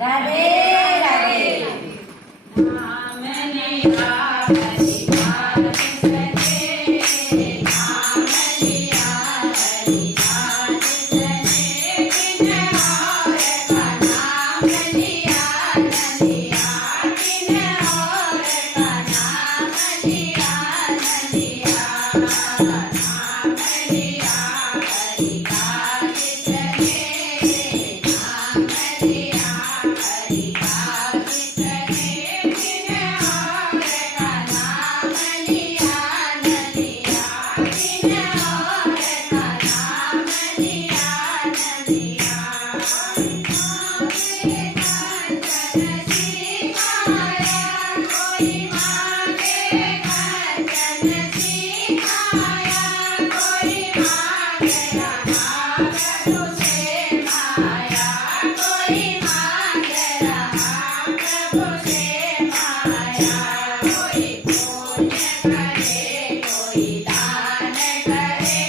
રાધે રાધે. નામ લીયા હરિદાસ સજે, નામ લીયા હરિદાસ સજે, કિન और का नाम लिया न लिया, किन और का नाम लिया न लिया. नाम लिया हरिदास सजे, नाम लिया हरिदास सजे, किन और का नाम लिया न लिया, किन और का नाम लिया न लिया. कोई कंचन सिखाया, कोई मांगे कंचन सिखाया, कोई मांगे रहा प्रभु से माया, कोई मांगे रहा प्रभु से माया. कोई पुण्य करे, कोई दान करे,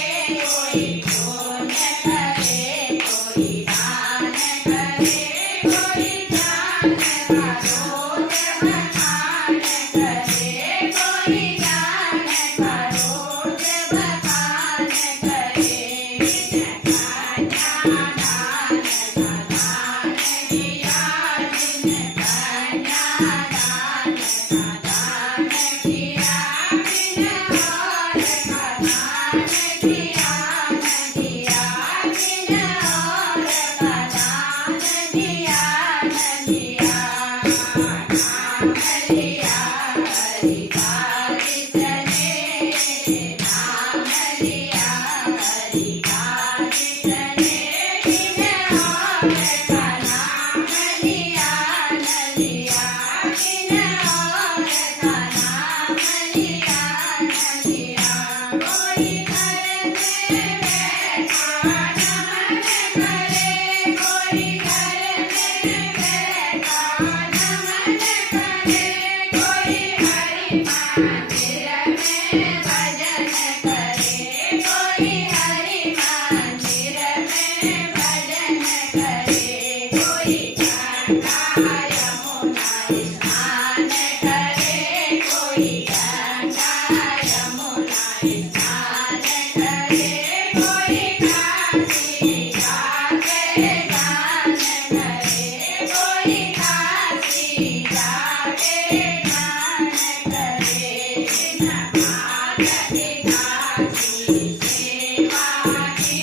कोई पुण्य करे, कोई दान करे, कोई ज्ञान का रोज बखान करे, कोई ज्ञान का रोज बखान करे. जिनका ज्ञान का दान किया, जिनका ज्ञान का दान किया, किन और का दान किया न किया, किन और का दान किया न किया. नाम लिया हरिदास सजे, नाम लिया हरिदास सजे, किन और का नाम लिया न लिया, किन और का नाम लिया न लिया. कोई घर में बैठा नमन करे, कोई घर में बैठा नमन करे, कोई हरि मंदिर में भजन करे, कोई हरि मंदिर में भजन करे, कोई गंगा यमुना स्नान करे, कोई गंगा यमुना स्नान करे, कोई काशी जाके गान करे, कोई काशी जाके गान करे. जिन माता पिता की सेवा की,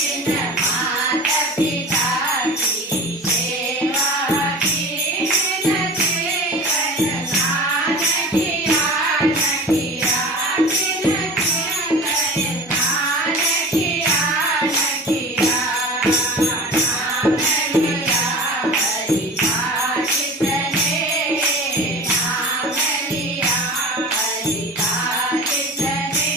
जिन माता पिता की सेवा की, जिन जीवन दान किया न किया, जिन जीवन दान किया न किया. नाम लिया हरिदास सजे, नाम लिया हरिदास सजे,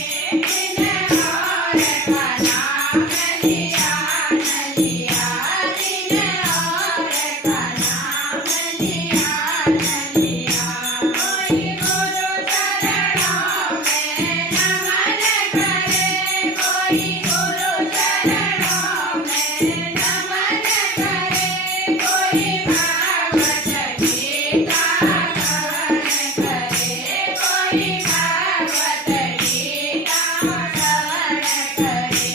किन और का नाम लिया न लिया, किन और का नाम लिया न लिया. कोई गुरु चरणों में नमन करे, कोई गुरु चरणों में नमन करे, कोई भागवत गीता श्रवण करे, कोई भागवत गीता श्रवण करे,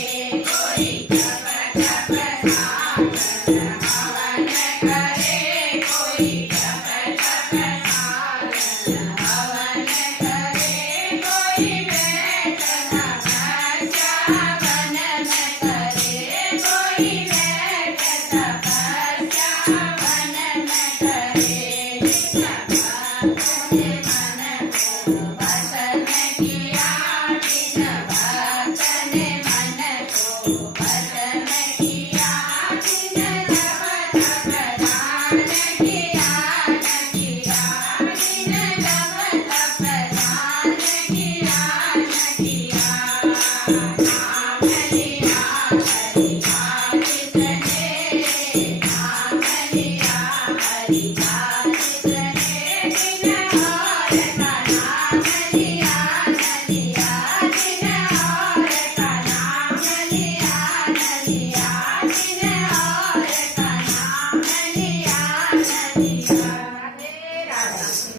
कोई जप तप साधन हवन करे, कोई जप तप साधन हवन करे, कोई बैठ तपस्या वन में करे, कोई बैठ तपस्या वन में करे. जिन भक्त ने मन को बस में किया, जिन भक्त ने मन को बस में किया, जिन जप तप दान किया न किया, जिन जप तप दान किया न किया. नाम लिया हरिदास सजे, नाम लिया हरिदास